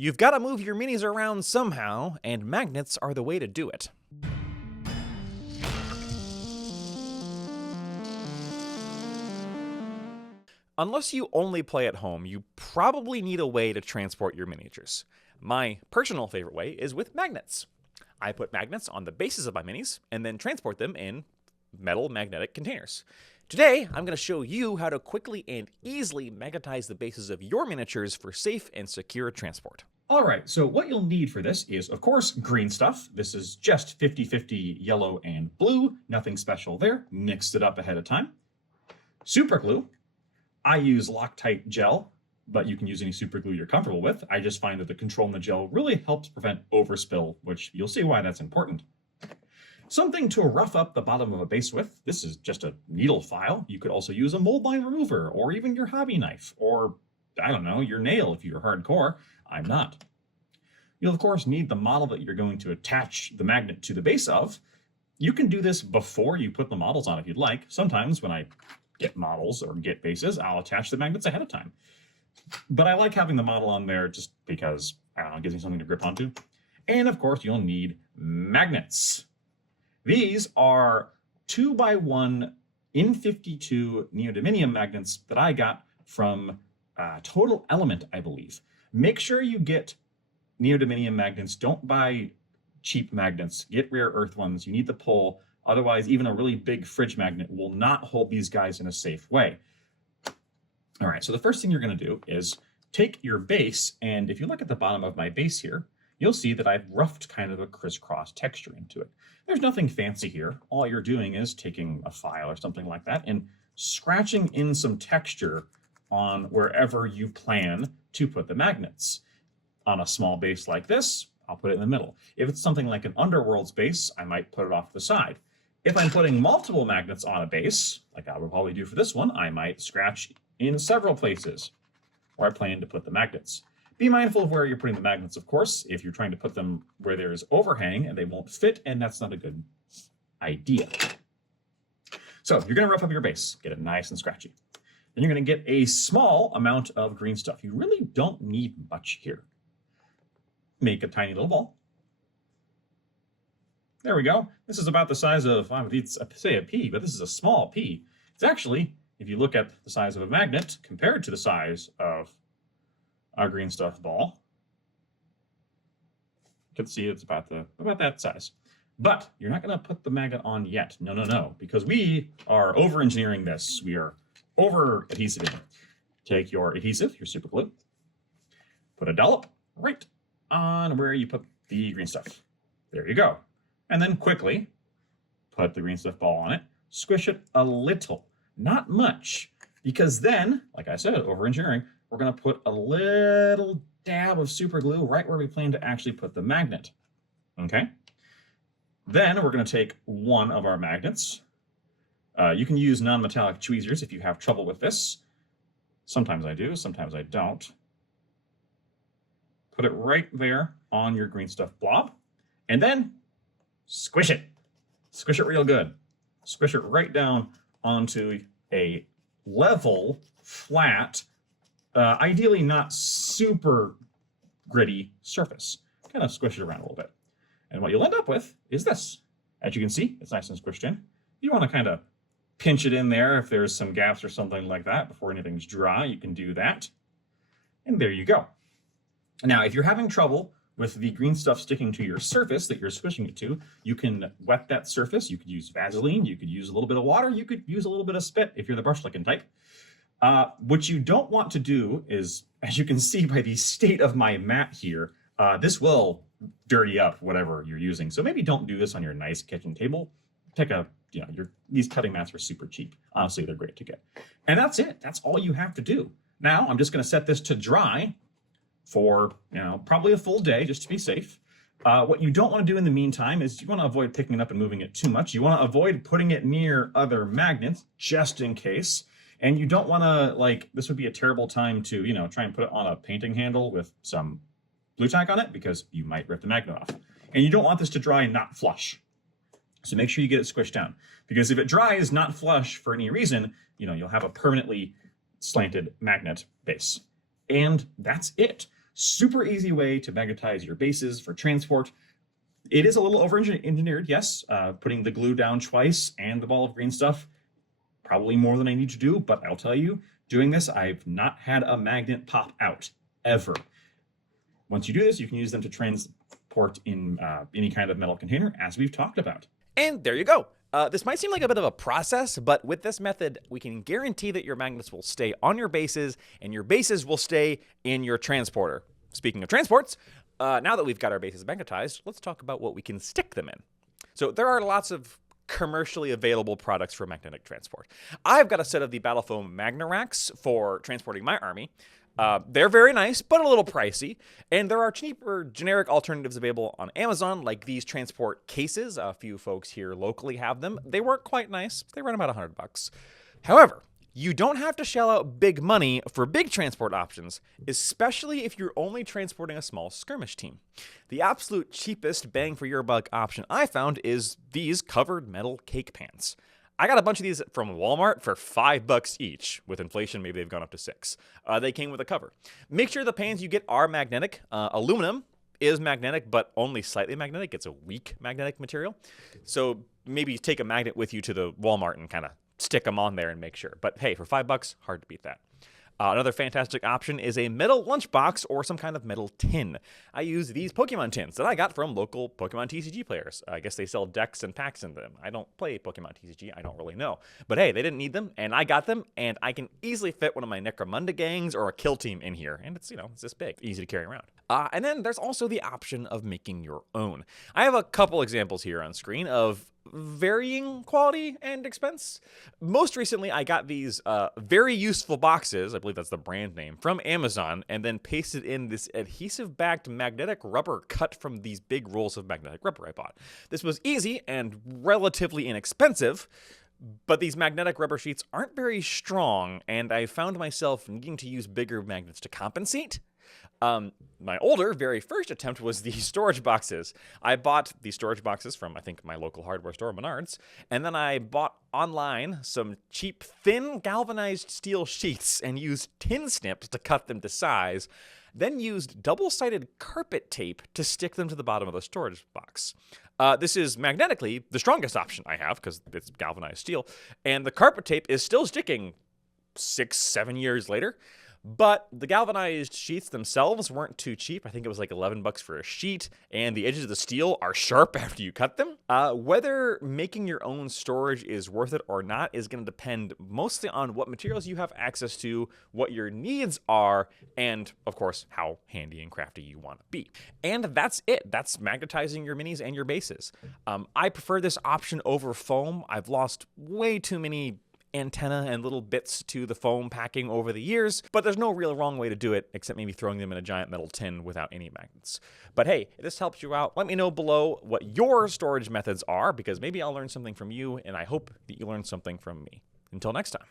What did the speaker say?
You've got to move your minis around somehow, and magnets are the way to do it. Unless you only play at home, you probably need a way to transport your miniatures. My personal favorite way is with magnets. I put magnets on the bases of my minis and then transport them in metal magnetic containers. Today, I'm going to show you how to quickly and easily magnetize the bases of your miniatures for safe and secure transport. All right, so what you'll need for this is, of course, green stuff. This is just 50-50 yellow and blue, nothing special there. Mixed it up ahead of time. Super glue. I use Loctite gel, but you can use any super glue you're comfortable with. I just find that the control in the gel really helps prevent overspill, which you'll see why that's important. Something to rough up the bottom of a base with. This is just a needle file. You could also use a mold line remover, or even your hobby knife, or, I don't know, your nail if you're hardcore. I'm not. You'll, of course, need the model that you're going to attach the magnet to the base of. You can do this before you put the models on if you'd like. Sometimes when I get models or get bases, I'll attach the magnets ahead of time. But I like having the model on there just because, I don't know, it gives me something to grip onto. And of course, you'll need magnets. These are 2x1 N52 neodymium magnets that I got from Total Element, I believe. Make sure you get neodymium magnets. Don't buy cheap magnets. Get rare earth ones. You need the pull. Otherwise, even a really big fridge magnet will not hold these guys in a safe way. All right, so the first thing you're going to do is take your base, and if you look at the bottom of my base here, you'll see that I've roughed kind of a crisscross texture into it. There's nothing fancy here. All you're doing is taking a file or something like that and scratching in some texture on wherever you plan to put the magnets. On a small base like this, I'll put it in the middle. If it's something like an Underworlds base, I might put it off to the side. If I'm putting multiple magnets on a base, like I would probably do for this one, I might scratch in several places where I plan to put the magnets. Be mindful of where you're putting the magnets, of course. If you're trying to put them where there's overhang and they won't fit, and that's not a good idea. So you're going to rough up your base, get it nice and scratchy. Then you're going to get a small amount of green stuff. You really don't need much here. Make a tiny little ball. There we go. This is about the size of, I would say a pea, but this is a small pea. It's actually, if you look at the size of a magnet compared to the size of our green stuff ball, you can see it's about that size. But you're not going to put the magnet on yet. No, no, no, because we are over-engineering this. We are over-adhesiving. Take your adhesive, your super glue, put a dollop right on where you put the green stuff. There you go. And then quickly put the green stuff ball on it. Squish it a little, not much, because then, like I said, over-engineering, we're going to put a little dab of super glue right where we plan to actually put the magnet. Okay? Then we're going to take one of our magnets. You can use non-metallic tweezers if you have trouble with this. Sometimes I do, sometimes I don't. Put it right there on your green stuff blob, and then squish it. Squish it real good. Squish it right down onto a level, flat, ideally not super gritty surface. Kind of squish it around a little bit. And what you'll end up with is this. As you can see, it's nice and squished in. You want to kind of pinch it in there if there's some gaps or something like that before anything's dry. You can do that. And there you go. Now, if you're having trouble with the green stuff sticking to your surface that you're squishing it to, you can wet that surface. You could use Vaseline. You could use a little bit of water. You could use a little bit of spit if you're the brush licking type. What you don't want to do is, as you can see by the state of my mat here, this will dirty up whatever you're using. So maybe don't do this on your nice kitchen table. Take a, these cutting mats are super cheap. Honestly, they're great to get. And that's it. That's all you have to do. Now, I'm just going to set this to dry for, probably a full day just to be safe. What you don't want to do in the meantime is you want to avoid picking it up and moving it too much. You want to avoid putting it near other magnets just in case. And you don't want to, this would be a terrible time to, try and put it on a painting handle with some glue tack on it because you might rip the magnet off. And you don't want this to dry and not flush. So make sure you get it squished down, because if it dries not flush for any reason, you'll have a permanently slanted magnet base. And that's it. Super easy way to magnetize your bases for transport. It is a little over-engineered, yes, putting the glue down twice and the ball of green stuff, probably more than I need to do, but I'll tell you, doing this, I've not had a magnet pop out, ever. Once you do this, you can use them to transport in any kind of metal container, as we've talked about. And there you go. This might seem like a bit of a process, but with this method, we can guarantee that your magnets will stay on your bases, and your bases will stay in your transporter. Speaking of transports, now that we've got our bases magnetized, let's talk about what we can stick them in. So there are lots of commercially available products for magnetic transport. I've got a set of the Battlefoam Magnaracks for transporting my army. They're very nice, but a little pricey. And there are cheaper generic alternatives available on Amazon, like these transport cases. A few folks here locally have them. They work quite nice. They run about $100. However, you don't have to shell out big money for big transport options, especially if you're only transporting a small skirmish team. The absolute cheapest bang for your buck option I found is these covered metal cake pans. I got a bunch of these from Walmart for $5 each. With inflation, maybe they've gone up to $6. They came with a cover. Make sure the pans you get are magnetic. Aluminum is magnetic, but only slightly magnetic. It's a weak magnetic material. So maybe take a magnet with you to the Walmart and kind of stick them on there and make sure. But hey, for $5, hard to beat that. Another fantastic option is a metal lunchbox or some kind of metal tin. I use these Pokemon tins that I got from local Pokemon TCG players. I guess they sell decks and packs in them. I don't play Pokemon TCG. I don't really know. But hey, they didn't need them, and I got them, and I can easily fit one of my Necromunda gangs or a kill team in here. And it's, it's this big. Easy to carry around. And then there's also the option of making your own. I have a couple examples here on screen of varying quality and expense. Most recently, I got these very useful boxes, I believe that's the brand name, from Amazon, and then pasted in this adhesive-backed magnetic rubber cut from these big rolls of magnetic rubber I bought. This was easy and relatively inexpensive, but these magnetic rubber sheets aren't very strong, and I found myself needing to use bigger magnets to compensate. My very first attempt was the storage boxes. I bought the storage boxes from, I think, my local hardware store, Menards, and then I bought online some cheap, thin, galvanized steel sheets and used tin snips to cut them to size, then used double-sided carpet tape to stick them to the bottom of the storage box. This is magnetically the strongest option I have, because it's galvanized steel, and the carpet tape is still sticking 6-7 years later. But the galvanized sheets themselves weren't too cheap. I think it was like $11 for a sheet, and the edges of the steel are sharp after you cut them. Whether making your own storage is worth it or not is going to depend mostly on what materials you have access to, what your needs are, and, of course, how handy and crafty you want to be. And that's it. That's magnetizing your minis and your bases. I prefer this option over foam. I've lost way too many antenna and little bits to the foam packing over the years, but there's no real wrong way to do it except maybe throwing them in a giant metal tin without any magnets. But hey, if this helps you out, let me know below what your storage methods are, because maybe I'll learn something from you, and I hope that you learn something from me. Until next time.